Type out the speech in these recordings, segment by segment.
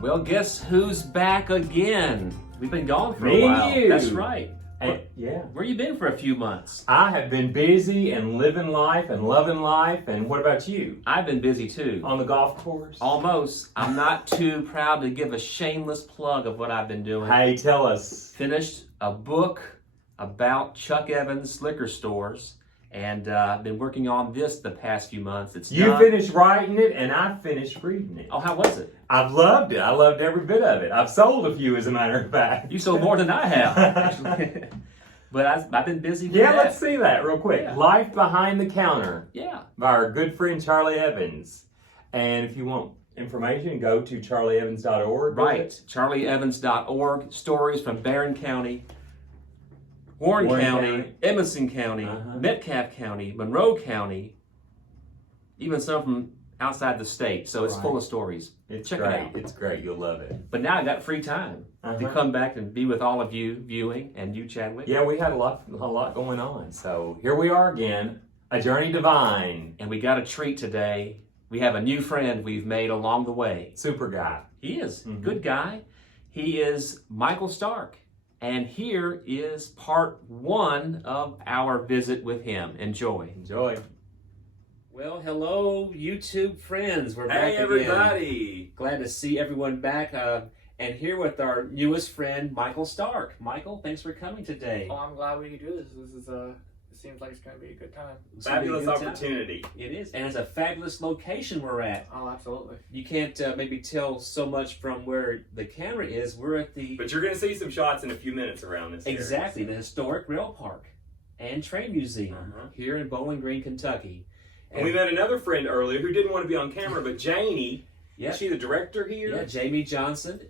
Well, guess who's back again? We've been gone for Me a while. and you. That's right. Hey, yeah. Where you been for a few months? I have been busy and living life and loving life. And what about you? I've been busy too. On the golf course? Almost. I'm not too proud to give a shameless plug of what I've been doing. Hey, tell us. Finished a book about Chuck Evans liquor stores, and I've been working on this the past few months. It's You done. finished writing it and I finished reading it. Oh, how was it? I've loved it. I loved every bit of it. I've sold a few, as a matter of fact. You sold more than I have, actually. But I've been busy with that. Let's see that real quick. Yeah. Life Behind the Counter Yeah. by our good friend Charlie Evans. And if you want information, go to charlieevans.org. Right. CharlieEvans.org. Stories from Barron County, Warren County, Edmonson County, Metcalfe County, Monroe County, even some from outside the state. So it's full of stories. Check it out. It's great. You'll love it. But now I got free time to come back and be with all of you viewing, and you, Chadwick. Yeah, we had a lot going on. So here we are again, a journey divine. And we got a treat today. We have a new friend we've made along the way. Super guy. He is. Good guy. He is Michael Stark. And here is part 1 of our visit with him. Enjoy. Enjoy. Well, hello, YouTube friends. We're back Hey, again. everybody. Glad to see everyone back. And here with our newest friend, Michael Stark. Michael, thanks for coming today. Oh, I'm glad we can do this. This is it seems like it's going to be a good time. It's gonna be a Fabulous good time. opportunity. It is. And it's a fabulous location we're at. Oh, absolutely. You can't maybe tell so much from where the camera is. We're at the... But you're going to see some shots in a few minutes around this Exactly, the historic RailPark and Train Museum here in Bowling Green, Kentucky. And we met another friend earlier who didn't want to be on camera, but Janie, Yep. is she the director here? Yeah, Jamie Johnson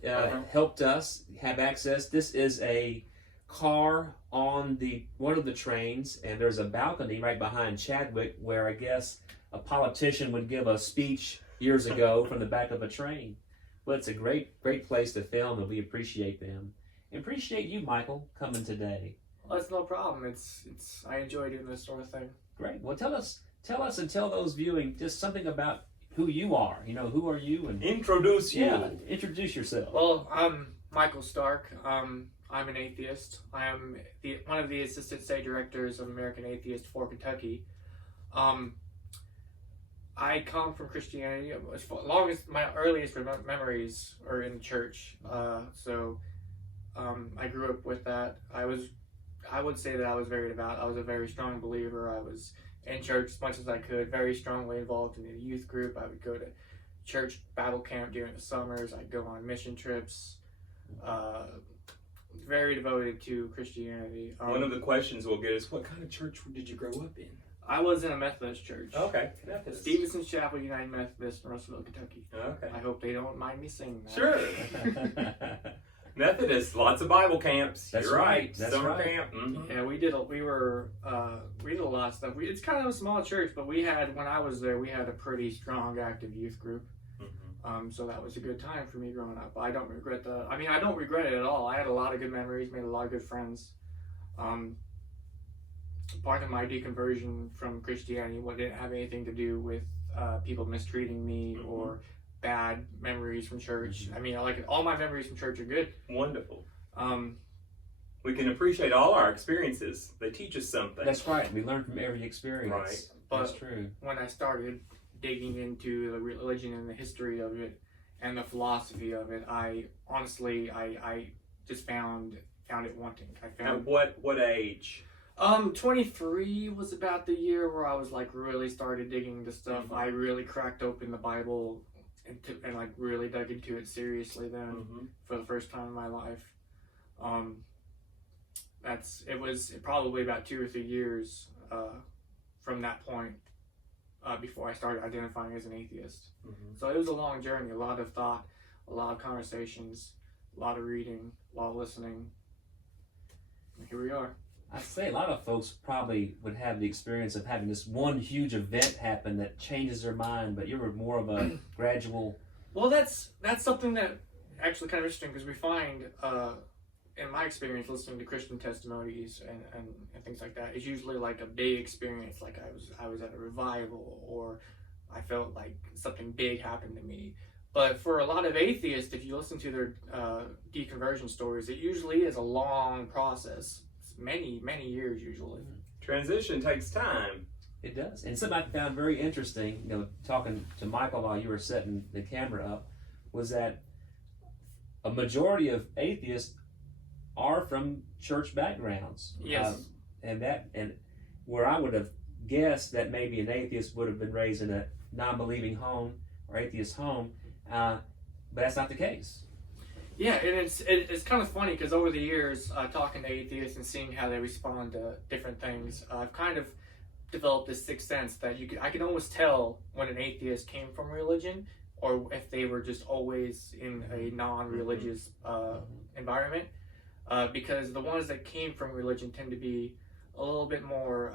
helped us have access. This is a car on one of the trains, and there's a balcony right behind Chadwick where I guess a politician would give a speech years ago from the back of a train. Well, it's a great place to film, and we appreciate them. And appreciate you, Michael, coming today. Well, it's no problem. It's I enjoy doing this sort of thing. Great. Well, tell us and tell those viewing just something about who you are. You know, who are you? And Introduce you. yeah, introduce yourself. Well, I'm Michael Stark. I'm an atheist. I am one of the assistant state directors of American Atheist for Kentucky. I come from Christianity. As long as my earliest memories are in church. I grew up with that. I would say that I was very devout. I was a very strong believer. I was in church as much as I could, very strongly involved in the youth group. I would go to church Bible camp during the summers. I'd go on mission trips. Very devoted to Christianity. One of the questions we'll get is, what kind of church did you grow up in? I was in a Methodist church. Okay. Methodist. Stevenson's Chapel United Methodist in Russellville, Kentucky. Okay. I hope they don't mind me saying that. Sure. Methodist, lots of Bible camps. That's You're right. That's Summer right. camp. Yeah, we did a lot of stuff. It's kind of a small church, but when I was there, we had a pretty strong, active youth group. So that was a good time for me growing up. I don't regret it at all. I had a lot of good memories, made a lot of good friends. Part of my deconversion from Christianity didn't have anything to do with people mistreating me or bad memories from church. I mean, all my memories from church are good. Wonderful. We can appreciate all our experiences. They teach us something. That's right. We learn from every experience. Right. That's true. When I started digging into the religion and the history of it and the philosophy of it, I just found it wanting. At what age? 23 was about the year where I was really started digging into stuff. I really cracked open the Bible and really dug into it seriously then for the first time in my life. it was probably about 2 or 3 years from that point before I started identifying as an atheist. So it was a long journey, a lot of thought, a lot of conversations, a lot of reading, a lot of listening. And here we are. I'd say a lot of folks probably would have the experience of having this one huge event happen that changes their mind, but you were more of a gradual. Well, that's something that actually kind of interesting, because we find, in my experience, listening to Christian testimonies and things like that, is usually like a big experience. Like I was at a revival, or I felt like something big happened to me. But for a lot of atheists, if you listen to their deconversion stories, it usually is a long process. It's many years usually. Transition takes time. It does. And something I found very interesting, talking to Michael while you were setting the camera up, was that a majority of atheists are from church backgrounds. Yes. And where I would have guessed that maybe an atheist would have been raised in a non-believing home or atheist home, but that's not the case. Yeah, and it's kind of funny, because over the years, talking to atheists and seeing how they respond to different things, I've kind of developed this sixth sense that I can almost tell when an atheist came from religion, or if they were just always in a non-religious environment, because the ones that came from religion tend to be a little bit more,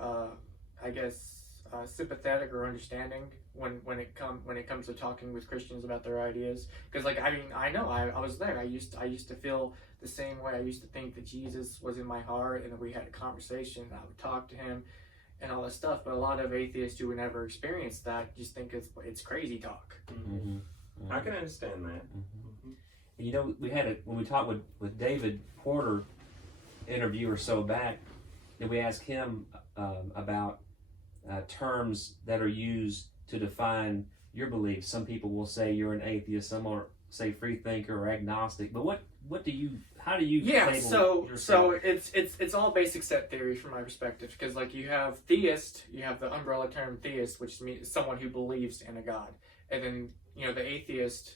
I guess, sympathetic or understanding when it comes to talking with Christians about their ideas. Because I know I was there. I used to feel the same way. I used to think that Jesus was in my heart, and that we had a conversation, and I would talk to him and all that stuff. But a lot of atheists who would never experience that just think it's crazy talk. I can understand that. And we had when we talked with David Porter interview or so back, that we asked him about terms that are used to define your beliefs. Some people will say you're an atheist, some will say free thinker or agnostic. But how do you label so yourself? it's all basic set theory from my perspective, because like you have theist, you have the umbrella term theist, which means someone who believes in a god, and then the atheist,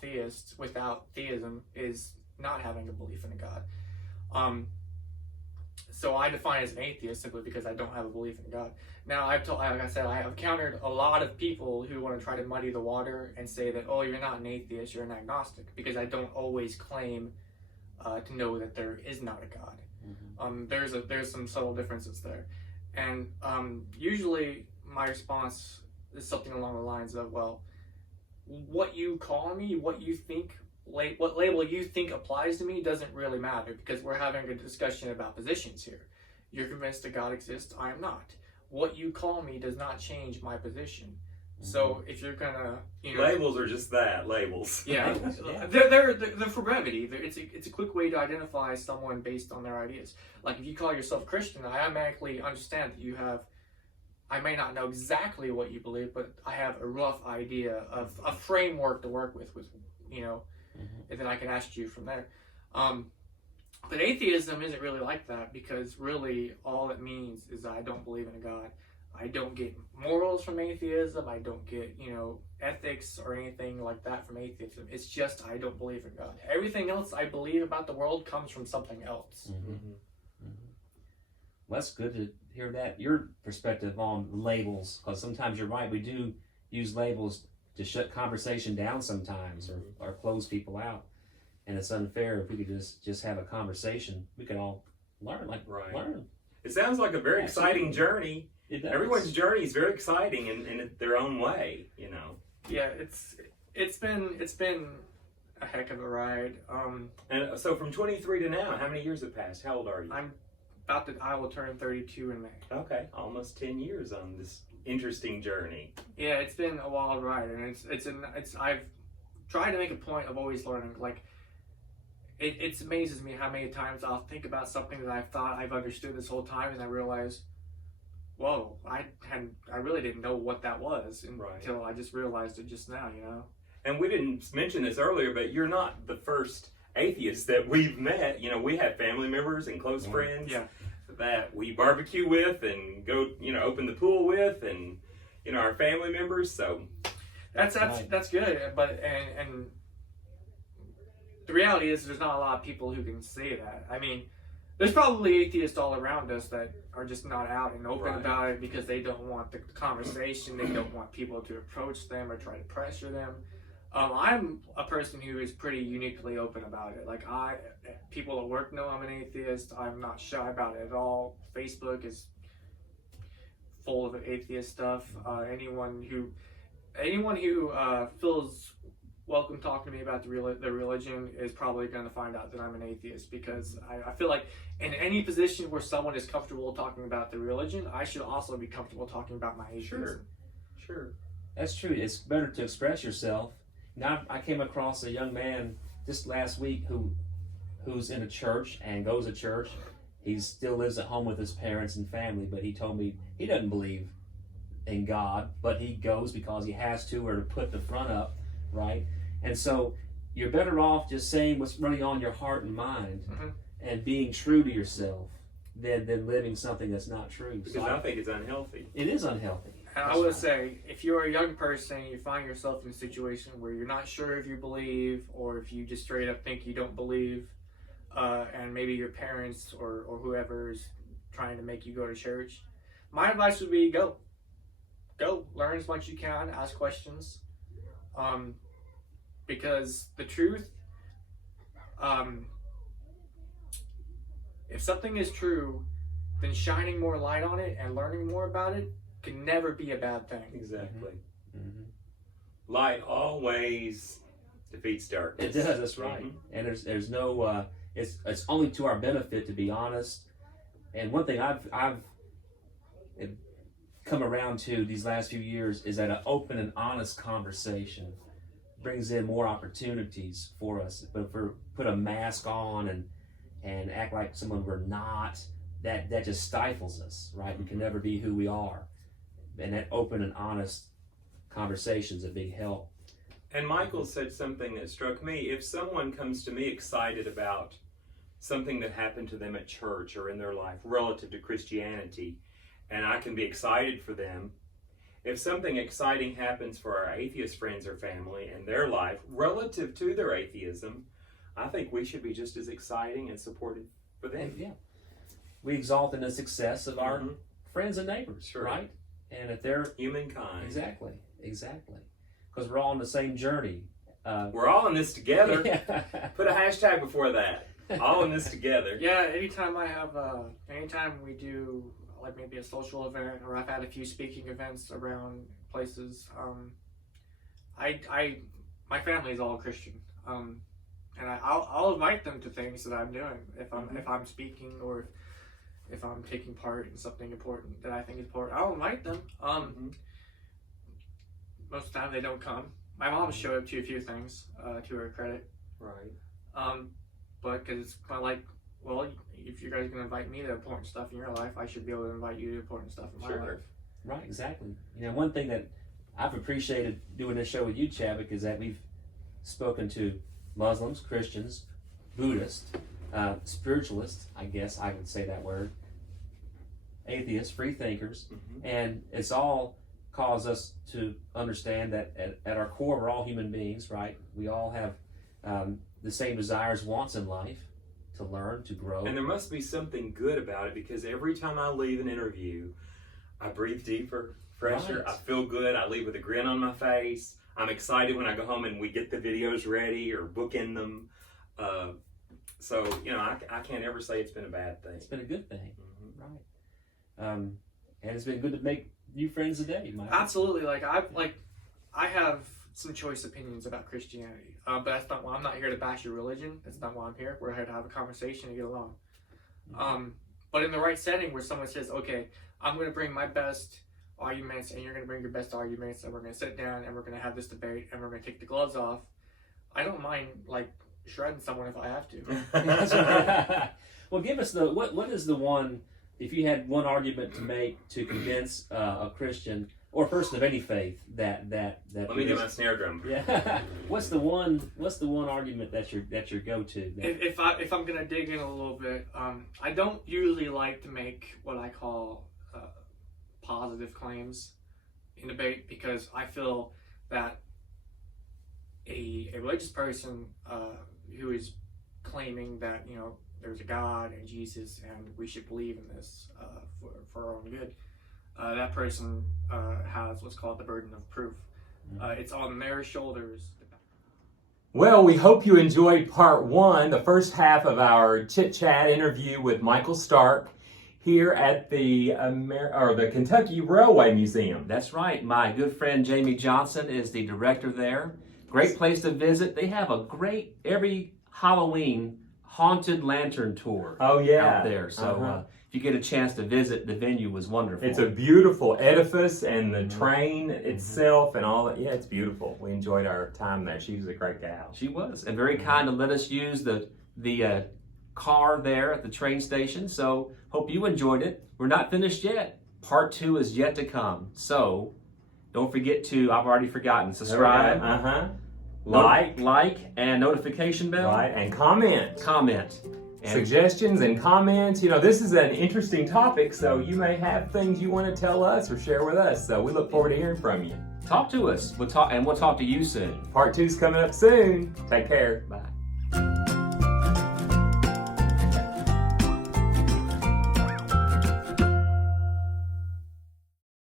theist without theism is not having a belief in a god. So I define as an atheist simply because I don't have a belief in God. Now, like I said, I have encountered a lot of people who want to try to muddy the water and say that, oh, you're not an atheist, you're an agnostic, because I don't always claim to know that there is not a God. There's some subtle differences there. And usually my response is something along the lines of, well, what you call me, what label you think applies to me doesn't really matter, because we're having a discussion about positions here. You're convinced that God exists, I am not. What you call me does not change my position. So if you're gonna, labels are just that, labels. Yeah, they're for brevity. It's a quick way to identify someone based on their ideas. Like if you call yourself Christian, I automatically understand that you have. I may not know exactly what you believe, but I have a rough idea of a framework to work with and then I can ask you from there. But atheism isn't really like that, because really all it means is I don't believe in a God. I don't get morals from atheism. I don't get, ethics or anything like that from atheism. It's just I don't believe in God. Everything else I believe about the world comes from something else. Well, that's good to hear that, your perspective on labels, because sometimes you're right, we do use labels to shut conversation down sometimes, or close people out, and it's unfair. If we could just have a conversation, we could all learn. Learn. It sounds like a very exciting journey. It does. Everyone's journey is very exciting in their own way, Yeah, it's been a heck of a ride. And so from 23 to now, how many years have passed? How old are you? I will turn 32 in May. Okay, almost 10 years on this interesting journey. Yeah, it's been a wild ride, and I've tried to make a point of always learning. Like, it amazes me how many times I'll think about something that I've thought I've understood this whole time, and I realize, whoa, I really didn't know what that was until I just realized it just now, And we didn't mention this earlier, but you're not the first atheist that we've met. We have family members and close friends that we barbecue with and go, open the pool with, and our family members. So that's good. But and the reality is, there's not a lot of people who can say that. I mean, there's probably atheists all around us that are just not out and open Right. about it because they don't want the conversation. They don't want people to approach them or try to pressure them. I'm a person who is pretty uniquely open about it. Like people at work know I'm an atheist. I'm not shy about it at all. Facebook is full of atheist stuff. Anyone who feels welcome talking to me about the religion is probably going to find out that I'm an atheist, because I feel like in any position where someone is comfortable talking about the religion, I should also be comfortable talking about my atheism. Sure. That's true. It's better to express yourself. Now, I came across a young man just last week who's in a church and goes to church. He still lives at home with his parents and family, but he told me he doesn't believe in God, but he goes because he has to, or to put the front up, right? And so you're better off just saying what's really on your heart and mind, and being true to yourself than living something that's not true. Because I think it's unhealthy. It is unhealthy. And I would say, if you're a young person and you find yourself in a situation where you're not sure if you believe, or if you just straight up think you don't believe, and maybe your parents or whoever is trying to make you go to church, my advice would be go, learn as much as you can, ask questions, because the truth, if something is true, then shining more light on it and learning more about it can never be a bad thing. Exactly. Light always defeats darkness. It does. That's right. And there's no. It's only to our benefit to be honest. And one thing I've come around to these last few years is that an open and honest conversation brings in more opportunities for us. But if we put a mask on and act like someone we're not, that just stifles us, right? We can never be who we are. And that open and honest conversation is a big help. And Michael said something that struck me. If someone comes to me excited about something that happened to them at church or in their life relative to Christianity, and I can be excited for them, if something exciting happens for our atheist friends or family in their life relative to their atheism, I think we should be just as exciting and supportive for them. Yeah. We exalt in the success of our friends and neighbors, right? And if they're humankind. Exactly. Because we're all on the same journey. We're all in this together. Put a hashtag before that. All in this together. Yeah, anytime we do like maybe a social event, or I've had a few speaking events around places, my family is all Christian. And I'll invite them to things that I'm doing if I'm speaking, or if I'm taking part in something important that I think is important. I'll invite them. Most of the time they don't come. My mom showed up to a few things, to her credit. Right. But because it's kind of like, well, if you guys are going to invite me to important stuff in your life, I should be able to invite you to important stuff in my life. Right, exactly. One thing that I've appreciated doing this show with you, Chadwick, is that we've spoken to Muslims, Christians, Buddhists, spiritualists, I guess I would say that word, atheists, free thinkers, and it's all caused us to understand that at our core we're all human beings, right? We all have the same desires, wants in life, to learn, to grow. And there must be something good about it, because every time I leave an interview, I breathe deeper, fresher, I feel good, I leave with a grin on my face. I'm excited when I go home and we get the videos ready or book in them. So, I can't ever say it's been a bad thing. It's been a good thing, right? And it's been good to make new friends today, Mike. Absolutely. I have some choice opinions about Christianity, but that's not why I'm not here to bash your religion. That's not why I'm here. We're here to have a conversation and get along. But in the right setting, where someone says, "Okay, I'm going to bring my best arguments, and you're going to bring your best arguments, and we're going to sit down and we're going to have this debate, and we're going to take the gloves off," I don't mind shredding someone if I have to. Well, give us what is the one, if you had one argument to make to convince a Christian or a person of any faith that let me get my snare drum. Yeah. What's the one argument that's your go-to? If I'm gonna dig in a little bit, I don't usually like to make what I call positive claims in debate, because I feel that a religious person who is claiming that there's a God and Jesus, and we should believe in this for our own good. That person has what's called the burden of proof. It's on their shoulders. Well, we hope you enjoyed part one, the first half of our chit-chat interview with Michael Stark here at the Kentucky Railway Museum. That's right. My good friend Jamie Johnson is the director there. Great place to visit. They have a great, every Halloween, haunted lantern tour out there. So if you get a chance to visit, the venue was wonderful. It's a beautiful edifice, and the train itself and all that. Yeah, it's beautiful. We enjoyed our time there. She was a great gal. She was, and very kind to let us use the car there at the train station. So hope you enjoyed it. We're not finished yet. Part 2 is yet to come. So don't forget to, I've already forgotten, subscribe. Like and notification bell. Right, and comment. And Suggestions and comments. You know, this is an interesting topic, so you may have things you want to tell us or share with us. So we look forward to hearing from you. talk to us. We'll talk to you soon. Part 2's coming up soon. Take care. Bye.